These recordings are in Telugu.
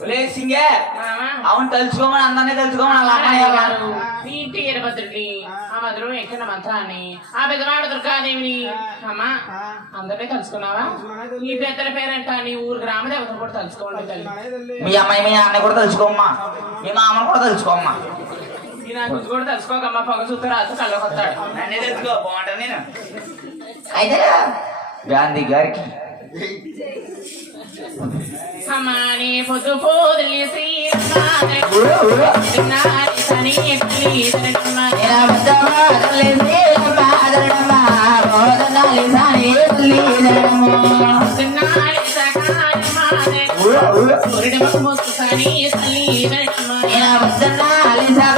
ఒలే సింగే అవును తలుచుకోమని అందరినీ తలుచుకోమని అలా అమ్మాయి ఇంటి వీరభద్రుడిని ఆ భద్రుడు ఎక్కిన మంత్రాన్ని ఆ పెద్దవాడు దుర్గాదేవిని. అమ్మా అందరినీ తలుచుకున్నావా? నీ పెద్దల పేరంట నీ ఊరు గ్రామ దేవతను కూడా తలుచుకోండి మీ అమ్మాయి మీ అన్నయ్య కూడా తలుచుకోమ్మా. మీ మామను కూడా తలుచుకోమ్మా. ఈ నా గురించి కూడా తెలుసుకోకమ్మా పొగ చూస్తే రాత్రి కళ్ళకి వస్తాడు అన్నీ తెలుసుకో బాగుంటుంది నేను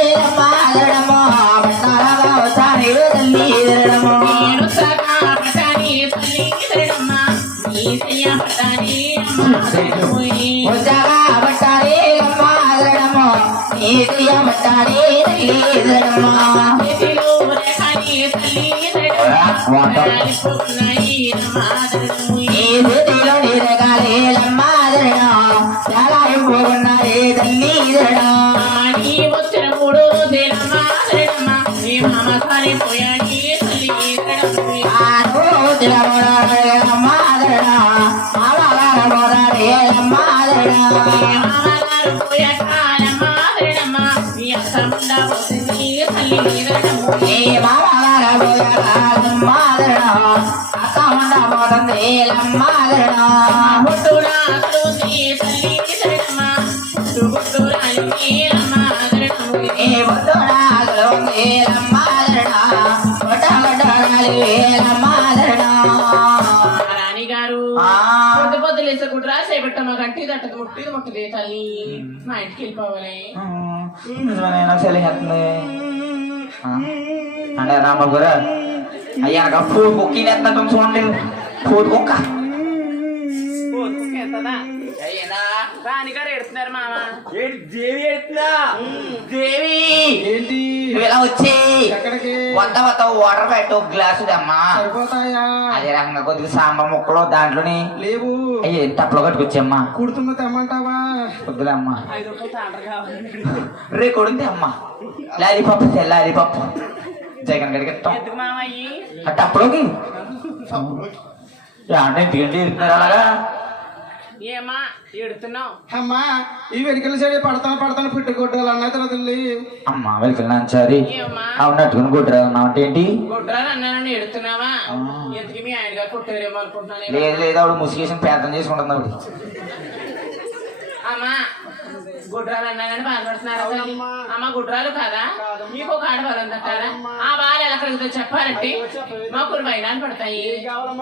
గారికి అమ్మా నీ పొద్దు పోదులేసి ఊరు, ఊరు. సని ఎక్కి ఊరు, ఊరు. సని తల్లి వచ్చిన మామగారు పోయ కాలం మాదడమ్మా తల్లి గట్టి తట్టదు ముట్టిది తల్లి. మా ఇంటికి వెళ్ళిపోవాలి. నిజమే నాకు చలి చేస్తుంది అంటే రామ గురు. అయ్యా నాకు పూలు కుక్కి ఎత్తం చూడండి పూలు కుక్క రాణి గారు ఎడుతున్నారు మామ. దేవి ఎత్తున్నా దేవి! ఏంటి? నువ్వు ఇలా వచ్చి ఎక్కడికి? వద్ద వద్ద వాటర్ పెట్టు గ్లాసు అమ్మా సరిపోతాయా? అదే రకంగా కొద్దిగా సాంబార్ ముక్కలు దాంట్లోని లేవు. అయ్యి తప్పలో కట్టుకొచ్చమ్మా కుడుతున్న తెమ్మంటావా? వద్దులే అమ్మా. రే కొడుంది అమ్మా. లాలీపప్పు తెల్ల లాలీపప్పు జగన్ గడికి అయ్యి తప్పలోకి? అంటే ఇంటికంటే అలాగా ఏమా? ఎడుతున్నావు అమ్మా ఈ వెనుకల సైడ్ పడతాను పడతాను పెట్టుకోవడాలు అన్న తర్వాత అమ్మా వెళ్తున్నాను సారి అవునట్టుకుని కొట్టురా అంటే ఏంటి? గుడ్రాలు అన్నానని ఎడుతున్నావా ఎందుకు మీ ఆయన గారు కొట్టారేమో అనుకుంటున్నాను లేదు లేదు ఆవిడ ముసిగేసిన పేదం చేసుకుంటుంది ఆవిడ. అమ్మా గుడ్రాలు అన్నానని బాధపడుతున్నారా? అమ్మ గుడ్రాలు కాదా? మీకు ఒక ఆడవాళ్ళు అంటారా ఆ బాలు ఎలా కలుగుతో చెప్పారంటే మా బయలాలు పడతాయి. అమ్మ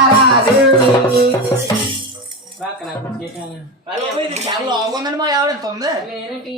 సింధులి రావమ్మ. పాటలి రావమ్మ. లాగుందండి మా ఆవిడ ఎంత ఉంది లేరేటి?